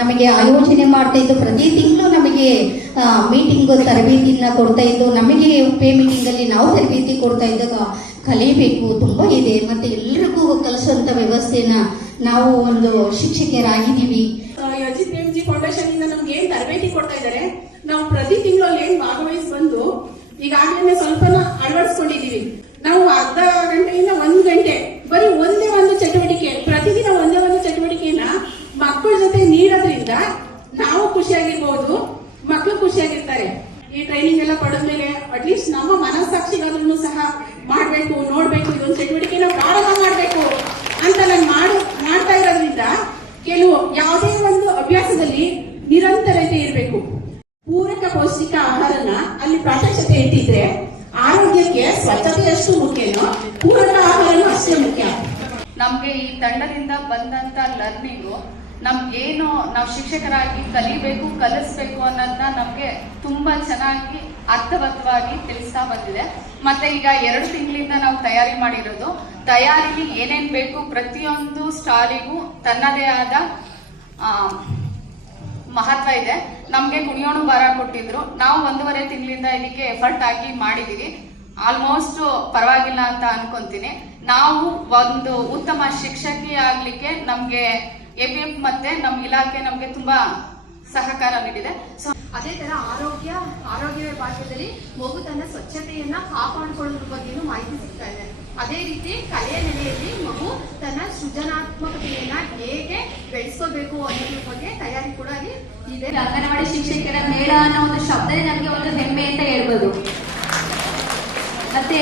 ನಮಗೆ ಆಯೋಜನೆ ಮಾಡ್ತಾ ಇದ್ದು. ಪ್ರತಿ ತಿಂಗಳು ನಮಗೆ ಮೀಟಿಂಗ್ ತರಬೇತಿಯನ್ನ ಕೊಡ್ತಾ ಇದ್ದು. ನಮಗೆ ಪೇ ಮೀಟಿಂಗ್ ಅಲ್ಲಿ ನಾವು ತರಬೇತಿ ಕೊಡ್ತಾ ಇದ್ದಾಗ ಕಲಿಬೇಕು ತುಂಬಾ ಇದೆ. ಮತ್ತೆ ಎಲ್ರಿಗೂ ಕಲಿಸುವಂತ ವ್ಯವಸ್ಥೆನ ನಾವು ಒಂದು ಶಿಕ್ಷಕರಾಗಿದ್ದೀವಿ. ಅಜಿತ್ ದೇವ್ಜಿ ಫೌಂಡೇಶನ್ ಇಂದ ನಮ್ಗೆ ಏನ್ ತರಬೇತಿ ಕೊಡ್ತಾ ಇದ್ದಾರೆ, ನಾವು ಪ್ರತಿ ತಿಂಗಳಲ್ಲಿ ಏನ್ ಭಾಗವಹಿಸಿ ಬಂದು ಈಗಾಗಲೇ ಸ್ವಲ್ಪ ಅಳವಡಿಸ್ಕೊಂಡಿದೀವಿ. ನಾವು ಅರ್ಧ ಗಂಟೆಯಿಂದ 1 ಗಂಟೆ ಬರೀ ಒಂದೇ ಒಂದು ಚಟುವಟಿಕೆ, ಪ್ರತಿದಿನ ಒಂದೇ ಒಂದು ಚಟುವಟಿಕೆಯನ್ನ ಮಕ್ಕಳ ಜೊತೆ ನೀಡೋದ್ರಿಂದ ನಾವು ಖುಷಿಯಾಗಿರ್ಬಹುದು, ಮಕ್ಕಳು ಖುಷಿಯಾಗಿರ್ತಾರೆ. ಈ ಟ್ರೈನಿಂಗ್ ಎಲ್ಲ ಪಡೆದ್ಮೇಲೆ ಅಟ್ಲೀಸ್ಟ್ ನಮ್ಮ ಮನಸ್ಸಾಕ್ಷಿಗಾದ್ರೂ ಸಹ ಮಾಡ್ಬೇಕು, ನೋಡ್ಬೇಕು, ಇದೊಂದು ಚಟುವಟಿಕೆನ ಪ್ರಾರಂಭ ಮಾಡ್ಬೇಕು ಅಂತ ನಾನು ಮಾಡ್ತಾ ಇರೋದ್ರಿಂದ ಕೆಲವು ಯಾವುದೇ ಒಂದು ಅಭ್ಯಾಸದಲ್ಲಿ ನಿರಂತರತೆ ಇರಬೇಕು. ಪೂರಕ ಪೌಷ್ಟಿಕ ಆಹಾರನ ಅಲ್ಲಿ ಪ್ರಾತ್ಯಕ್ಷತೆ ಇಟ್ಟಿದ್ರೆ ಆರೋಗ್ಯಕ್ಕೆ ಸ್ವಚ್ಛತೆ ಎಷ್ಟು ಮುಖ್ಯನೋ ಪೂರಕ ಆಹಾರನೂ ಅಷ್ಟೇ ಮುಖ್ಯ. ನಮ್ಗೆ ಈ ತಂಡದಿಂದ ಬಂದಂತ ಲರ್ನಿಂಗು ನಮ್ಗೇನು ನಾವು ಶಿಕ್ಷಕರಾಗಿ ಕಲಿಬೇಕು, ಕಲಿಸ್ಬೇಕು ಅನ್ನೋದನ್ನ ನಮ್ಗೆ ತುಂಬಾ ಚೆನ್ನಾಗಿ ಅರ್ಥವತ್ತವಾಗಿ ತಿಳಿಸ್ತಾ ಬಂದಿದೆ. ಮತ್ತೆ ಈಗ 2 ತಿಂಗಳಿಂದ ನಾವು ತಯಾರಿ ಮಾಡಿರೋದು, ತಯಾರಿಗೆ ಏನೇನ್ ಬೇಕು ಪ್ರತಿಯೊಂದು ಸ್ಟಾಲಿಗೂ ತನ್ನದೇ ಆದ ಮಹತ್ವ ಇದೆ. ನಮ್ಗೆ ಕುಣಿಯೋಣ ಭಾರ ಕೊಟ್ಟಿದ್ರು, ನಾವು 1.5 ತಿಂಗಳಿಂದ ಇದಕ್ಕೆ ಎಫರ್ಟ್ ಹಾಕಿ ಮಾಡಿದೀವಿ. ಆಲ್ಮೋಸ್ಟ್ ಪರವಾಗಿಲ್ಲ ಅಂತ ಅನ್ಕೊಂತೀನಿ. ನಾವು ಒಂದು ಉತ್ತಮ ಶಿಕ್ಷಕಿ ಆಗ್ಲಿಕ್ಕೆ ನಮ್ಗೆ APF ಮತ್ತೆ ನಮ್ಮ ಇಲಾಖೆ ನಮ್ಗೆ ತುಂಬಾ ಸಹಕಾರ ನೀಡಿದೆ. ಅದೇ ತರ ಆರೋಗ್ಯ ವಿಭಾಗದಲ್ಲಿ ಮಗು ತನ್ನ ಸ್ವಚ್ಛತೆಯನ್ನ ಕಾಪಾಡಿಕೊಳ್ಳುವ ಬಗ್ಗೆನೂ ಮಾಹಿತಿ ಸಿಗ್ತಾ ಇದೆ. ಅದೇ ರೀತಿ ಕಲೆಯ ನೆಲೆಯಲ್ಲಿ ಮಗು ತನ್ನ ಸೃಜನಾತ್ಮಕತೆಯನ್ನ ಹೇಗೆ ಬೆಳೆಸ್ಕೋಬೇಕು ಅನ್ನೋದ್ರ ಬಗ್ಗೆ ತಯಾರಿ ಕೂಡ ಅಲ್ಲಿ ಇದೆ. ಅಂಗನವಾಡಿ ಶಿಕ್ಷಕರ ಮೇಳ ಅನ್ನೋ ಒಂದು ಶಬ್ದ ನಮಗೆ ಒಂದು ಹೆಮ್ಮೆ ಅಂತ ಹೇಳ್ಬೋದು. ಮತ್ತೆ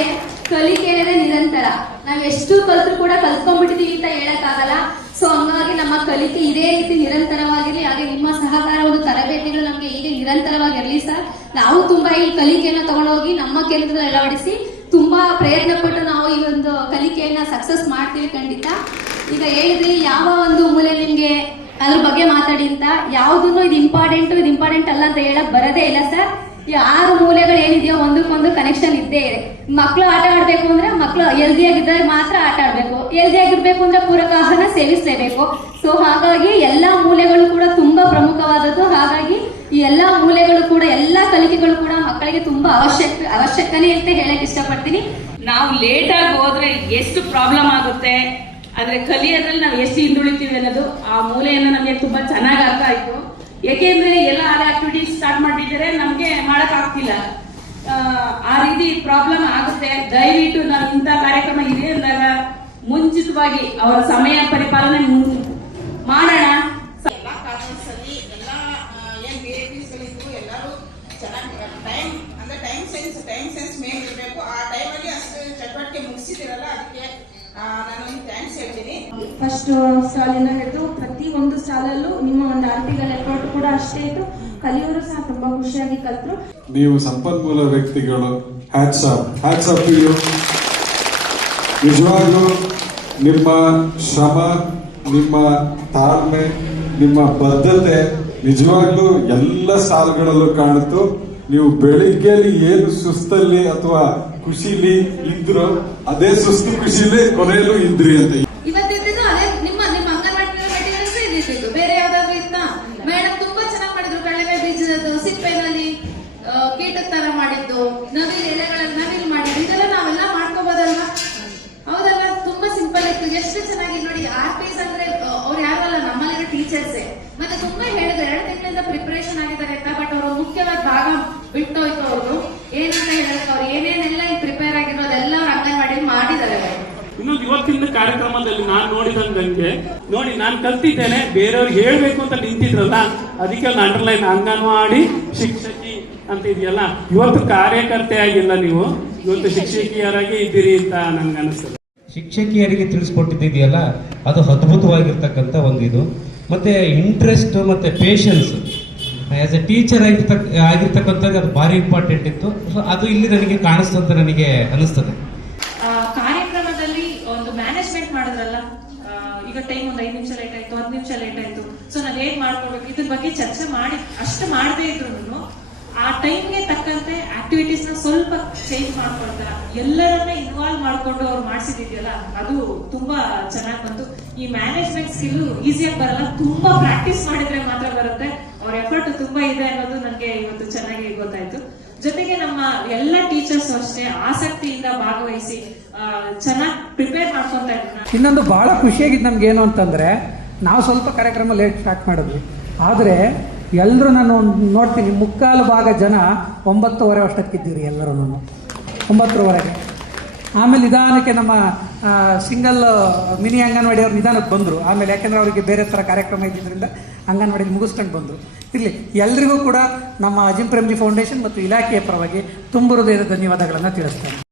ಕಲಿಕೆ ಅನ್ನೋದೇ ನಿರಂತರ. ನಾವ್ ಎಷ್ಟು ಕಲ್ತ್ರು ಕೂಡ ಕಲ್ತ್ಕೊಂಡ್ಬಿಟ್ಟಿದೀವಿ ಅಂತ ಹೇಳಕ್ಕಾಗಲ್ಲ. ಸೊ ಹಂಗಾಗಿ ನಮ್ಮ ಕಲಿಕೆ ಇದೇ ರೀತಿ ನಿರಂತರವಾಗಿರ್ಲಿ. ಹಾಗೆ ನಿಮ್ಮ ಸಹಕಾರ, ಒಂದು ತರಬೇತಿಗಳು ನಮ್ಗೆ ಹೀಗೆ ನಿರಂತರವಾಗಿರ್ಲಿ ಸರ್. ನಾವು ತುಂಬಾ ಈ ಕಲಿಕೆಯನ್ನ ತಗೊಂಡೋಗಿ ನಮ್ಮ ಕೇಂದ್ರದಲ್ಲಿ ಅಳವಡಿಸಿ ತುಂಬಾ ಪ್ರಯತ್ನ ಪಟ್ಟು ನಾವು ಈ ಒಂದು ಕಲಿಕೆಯನ್ನ ಸಕ್ಸಸ್ ಮಾಡ್ತೀವಿ ಖಂಡಿತ. ಈಗ ಹೇಳಿದ್ರಿ ಯಾವ ಒಂದು ಮೂಲೆ ನಿಮ್ಗೆ ಅದ್ರ ಬಗ್ಗೆ ಮಾತಾಡಿ ಅಂತ. ಯಾವ್ದನ್ನು ಇದು ಇಂಪಾರ್ಟೆಂಟ್ ಅಲ್ಲ ಅಂತ ಹೇಳಕ್ ಬರೋದೇ ಇಲ್ಲ ಸರ್. ಈ 6 ಮೂಲೆಗಳು ಏನಿದೆಯೋ ಒಂದಕ್ಕೊಂದು ಕನೆಕ್ಷನ್ ಇದ್ದೇ ಇದೆ. ಮಕ್ಕಳು ಆಟ ಆಡ್ಬೇಕು ಅಂದ್ರೆ ಮಕ್ಕಳು ಹೆಲ್ದಿಯಾಗಿದ್ದಾಗ ಮಾತ್ರ ಆಟ ಆಡ್ಬೇಕು, ಹೆಲ್ದಿಯಾಗಿರ್ಬೇಕು ಅಂದ್ರೆ ಪೂರಕ ಆಹಾರ ಸೇವಿಸಲೇಬೇಕು. ಸೊ ಹಾಗಾಗಿ ಎಲ್ಲಾ ಮೂಲೆಗಳು ಕೂಡ ತುಂಬಾ ಪ್ರಮುಖವಾದದ್ದು. ಹಾಗಾಗಿ ಈ ಎಲ್ಲಾ ಮೂಲೆಗಳು ಕೂಡ, ಎಲ್ಲಾ ಕಲಿಕೆಗಳು ಕೂಡ ಮಕ್ಕಳಿಗೆ ತುಂಬಾ ಅವಶ್ಯಕನೇ ಅಂತ ಹೇಳಕ್ ಇಷ್ಟಪಡ್ತೀನಿ. ನಾವು ಲೇಟ್ ಆಗಿ ಹೋದ್ರೆ ಎಷ್ಟು ಪ್ರಾಬ್ಲಮ್ ಆಗುತ್ತೆ, ಆದ್ರೆ ಕಲಿಯೋದ್ರಲ್ಲಿ ನಾವು ಎಷ್ಟು ಹಿಂದುಳಿತೀವಿ ಅನ್ನೋದು ಆ ಮೂಲೆಯನ್ನು ನಮಗೆ ತುಂಬಾ ಚೆನ್ನಾಗಿ ಅರ್ಥ ಆಯ್ತು. ಯಾಕೆಂದ್ರೆ ಎಲ್ಲ ಆಕ್ಟಿವಿಟೀಸ್ ಸ್ಟಾರ್ಟ್ ಮಾಡಿದ್ದಾರೆ, ನಮ್ಗೆ ಮಾಡಕ್ ಆಗ್ತಿಲ್ಲ. ಆ ರೀತಿ ಪ್ರಾಬ್ಲಮ್ ಆಗುತ್ತೆ. ದಯವಿಟ್ಟು ನಾವು ಇಂಥ ಕಾರ್ಯಕ್ರಮ ಇದೆ ಅಂದಾಗ ಮುಂಚಿತವಾಗಿ ಅವರ ಸಮಯ ಪರಿಪಾಲನೆ ಮಾಡೋಣ. ಎಲ್ಲಾ ಕಾಲೇಜಸ್ ಅಲ್ಲಿ ಎಲ್ಲಾ ಏನ್ VIPs ಗಳಿದ್ರು ಎಲ್ಲರೂ ಚೆನ್ನಾಗಿ ಟೈಮ್ ಸೆನ್ಸ್ ಮೇನ್ ಇರಬೇಕು. ಆ ಟೈಮಲ್ಲಿ ಅಷ್ಟು ಚಟುವಟಿಕೆ ಮುಗಿಸಿದಿರಲ್ಲ, ಅದಕ್ಕೆ ನಾನು ಥ್ಯಾಂಕ್ಸ್ ಹೇಳ್ತೀನಿ. ಫಸ್ಟ್ ಸ್ಟಾಲಿಂದ ಹಿಡಿದು ಪ್ರತಿ ಒಂದು ಸ್ಟಾಲಲ್ಲೂ ನಿಮ್ಮ ಒಂದು ಆರ್ಟಿಗಳ ಎಫರ್ಟ್ ಕೂಡ ಅಷ್ಟೇ ಇತ್ತು. ಕಲಿಯೋರು ಸಹ ತುಂಬಾ ಖುಷಿಯಾಗಿ ಕಲ್ತರು. ನೀವು ಸಂಪನ್ಮೂಲ ವ್ಯಕ್ತಿಗಳು, ಹ್ಯಾಟ್ಸ್ ಆಫ್ ಟು ಯು. ನಿಜವಾಗ್ಲೂ ನಿಮ್ಮ ಶ್ರಮ, ನಿಮ್ಮ ತಾಳ್ಮೆ, ನಿಮ್ಮ ಬದ್ಧತೆ ನಿಜವಾಗ್ಲೂ ಎಲ್ಲ ಸಾಲುಗಳಲ್ಲೂ ಕಾಣಿತು. ನೀವು ಬೆಳಿಗ್ಗೆಯಲ್ಲಿ ಏನು ಸುಸ್ತಲ್ಲಿ ಅಥವಾ ಖುಷಿಲಿ ಇದ್ರು, ಅದೇ ಸುಸ್ತು ಖುಷಿಲಿ ಕೊನೆಯಲ್ಲೂ ಇದ್ರಿ ಅಂತ. ಇವತ್ತಿದ್ದು ಅದೇ ನಿಮ್ಮ ಅಂಗನವಾಡಿ ಇದ್ದಿದ್ದು. ಬೇರೆ ಯಾವ್ದಾದ್ರು ಇತ್ತ? ಮೇಡಮ್ ತುಂಬಾ ಚೆನ್ನಾಗಿ ಮಾಡಿದ್ರು. ಕಡಲೆ ಬೀಜದ್ದು, ಸಿಪ್ಪೆನಲ್ಲಿ ಕೀಟದ ತರ ಮಾಡಿದ್ದು, ನವಿಲು ಎಲೆಗಳಲ್ಲಿ ನವಿಲು ಮಾಡಿದ್ದು, ಇದೆಲ್ಲ ನಾವೆಲ್ಲ ಮಾಡ್ಕೋಬೋದಲ್ವಾ? ಹೌದಲ್ಲ? ತುಂಬಾ ಸಿಂಪಲ್ ಇತ್ತು. ಎಷ್ಟು ಚೆನ್ನಾಗಿ ನೋಡಿ. ಆರ್ಟಿಸ್ಟ್ ಅಂದ್ರೆ ಅವ್ರು ಯಾರಲ್ಲ, ನಮ್ಮಲ್ಲಿರೋ ಟೀಚರ್ಸೇ. ಮತ್ತೆ ತುಂಬಾ ಹೇಳಿದ್ರು 2 ತಿಂಗಳಿಂದ ಪ್ರಿಪರೇಷನ್ ಆಗಿದ್ದಾರೆ ಅಂತ. ಬಟ್ ಅವರು ಮುಖ್ಯವಾದ ಭಾಗ ಬಿಟ್ಟೋಯ್ತು. ಅವರು ಏನಂತ ಹೇಳಿದ್ರೆ ಅವ್ರು ಏನೇನೆಲ್ಲ ಪ್ರಿಪೇರ್ ಆಗಿರೋದೆಲ್ಲ ಅಂಗನವಾಡಿ ಮಾಡಿದ್ದಾರೆ. ಇನ್ನೊಂದು ಇವತ್ತಿನ ಕಾರ್ಯಕ್ರಮದಲ್ಲಿ ನಾನು ನೋಡಿದಂಗೆ ನೋಡಿ, ನಾನು ಕಲ್ತಿದ್ದೇನೆ, ಬೇರೆಯವ್ರಿಗೆ ಹೇಳ್ಬೇಕು ಅಂತ ನಿಂತಿದ್ರಲ್ಲ, ಅದಕ್ಕೆ ಒಂದು ಅಂಡರ್ಲೈನ್ ಅಂಗನವಾಡಿ ಶಿಕ್ಷಕಿ ಅಂತ ಇದೆಯಲ್ಲ. ಇವತ್ತು ಕಾರ್ಯಕರ್ತೆ ಆಗಿಲ್ಲ, ನೀವು ಇವತ್ತು ಶಿಕ್ಷಕಿಯರಾಗಿ ಇದ್ದೀರಿ ಅಂತ ನನ್ಗೆ ಅನಿಸ್ತದೆ. ಶಿಕ್ಷಕಿಯರಿಗೆ ತಿಳಿಸ್ಕೊಟ್ಟಿದೆಯಲ್ಲ, ಅದು ಅದ್ಭುತವಾಗಿರ್ತಕ್ಕಂಥ ಒಂದು ಇದು. ಮತ್ತೆ ಇಂಟ್ರೆಸ್ಟ್ ಮತ್ತೆ ಪೇಷನ್ಸ್ ಆಸ್ ಎ ಟೀಚರ್ ಆಗಿರ್ತಕ್ಕಂಥವ್ರಿಗೆ ಅದು ಭಾರಿ ಇಂಪಾರ್ಟೆಂಟ್ ಇತ್ತು. ಸೊ ಅದು ಇಲ್ಲಿ ನನಗೆ ಕಾಣಿಸ್ತಂತ ನನಗೆ ಅನಿಸ್ತದೆ. ಕಾರ್ಯಕ್ರಮದಲ್ಲಿ ಒಂದು ಮ್ಯಾನೇಜ್ಮೆಂಟ್ ಮಾಡಿದ್ರಲ್ಲ, ಈಗ ಟೈಮ್ ಒಂದು 5 ನಿಮಿಷ ಲೇಟ್ ಆಯ್ತು, 10 ನಿಮಿಷ ಲೇಟ್ ಆಯ್ತು, ಸೊ ನಾವು ಹೇಗ್ ಮಾಡ್ಕೊಡ್ಬೇಕು ಇದ್ರ ಬಗ್ಗೆ ಚರ್ಚೆ ಮಾಡಿ ಅಷ್ಟು ಮಾಡದೇ ಇದ್ರು ಆ ಟೈಮ್ಗೆ ತಕ್ಕಂತೆ ಆಕ್ಟಿವಿಟೀಸ್ ನ ಸ್ವಲ್ಪ ಚೇಂಜ್ ಮಾಡ್ಕೊಳ್ತಾರ. ಎಲ್ಲರನ್ನ ಇನ್ವಾಲ್ವ್ ಮಾಡ್ಕೊಂಡು ಅವ್ರು ಮಾಡಿಸಿದಿದೆಯಲ್ಲ, ಅದು ತುಂಬಾ ಚೆನ್ನಾಗಿ ಬಂತು. ಈ ಮ್ಯಾನೇಜ್ಮೆಂಟ್ ಸ್ಕಿಲ್ ಈಸಿಯಾಗಿ ಬರಲ್ಲ, ತುಂಬಾ ಪ್ರಾಕ್ಟೀಸ್ ಮಾಡಿದ್ರೆ ಮಾತ್ರ ತುಂಬಾ ಇದೆ ಅನ್ನೋದು ನನಗೆ ಇವತ್ತು ಚೆನ್ನಾಗಿ ಗೊತ್ತಾಯ್ತು. ಜೊತೆಗೆ ನಮ್ಮ ಎಲ್ಲ ಟೀಚರ್ಸ್ ಅಷ್ಟೇ ಆಸಕ್ತಿಯಿಂದ ಭಾಗವಹಿಸಿ ಚೆನ್ನಾಗಿ ಪ್ರಿಪೇರ್ ಮಾಡ್ಕೊಂತ ಇದ್ರು. ಇನ್ನೊಂದು ಬಹಳ ಖುಷಿಯಾಗಿದ್ದು ನಮ್ಗೆ ಏನು ಅಂತಂದ್ರೆ, ನಾವು ಸ್ವಲ್ಪ ಕಾರ್ಯಕ್ರಮ ಲೇಟ್ ಸ್ಟಾರ್ಟ್ ಮಾಡಿದ್ವಿ, ಆದರೆ ಎಲ್ಲರೂ ನಾನು ನೋಡ್ತೀನಿ 3/4 ಜನ 9:15 ಅಷ್ಟಕ್ಕಿದ್ದೀರಿ ಎಲ್ಲರೂ, 9:30ವರೆಗೆ. ಆಮೇಲೆ ನಿಧಾನಕ್ಕೆ ನಮ್ಮ ಸಿಂಗಲ್ ಮಿನಿ ಅಂಗನವಾಡಿ ಅವ್ರು ನಿಧಾನಕ್ಕೆ ಬಂದರು. ಆಮೇಲೆ ಯಾಕೆಂದರೆ ಅವರಿಗೆ ಬೇರೆ ಥರ ಕಾರ್ಯಕ್ರಮ ಇದ್ದಿದ್ದರಿಂದ ಅಂಗನವಾಡಿಗೆ ಮುಗಿಸ್ಕೊಂಡು ಬಂದರು. ಇರಲಿ, ಎಲ್ರಿಗೂ ಕೂಡ ನಮ್ಮ ಅಜಿಂ ಪ್ರೇಮ್ಜಿ ಫೌಂಡೇಶನ್ ಮತ್ತು ಇಲಾಖೆಯ ಪರವಾಗಿ ತುಂಬ ಹೃದಯದ ಧನ್ಯವಾದಗಳನ್ನು ತಿಳಿಸ್ತೇನೆ.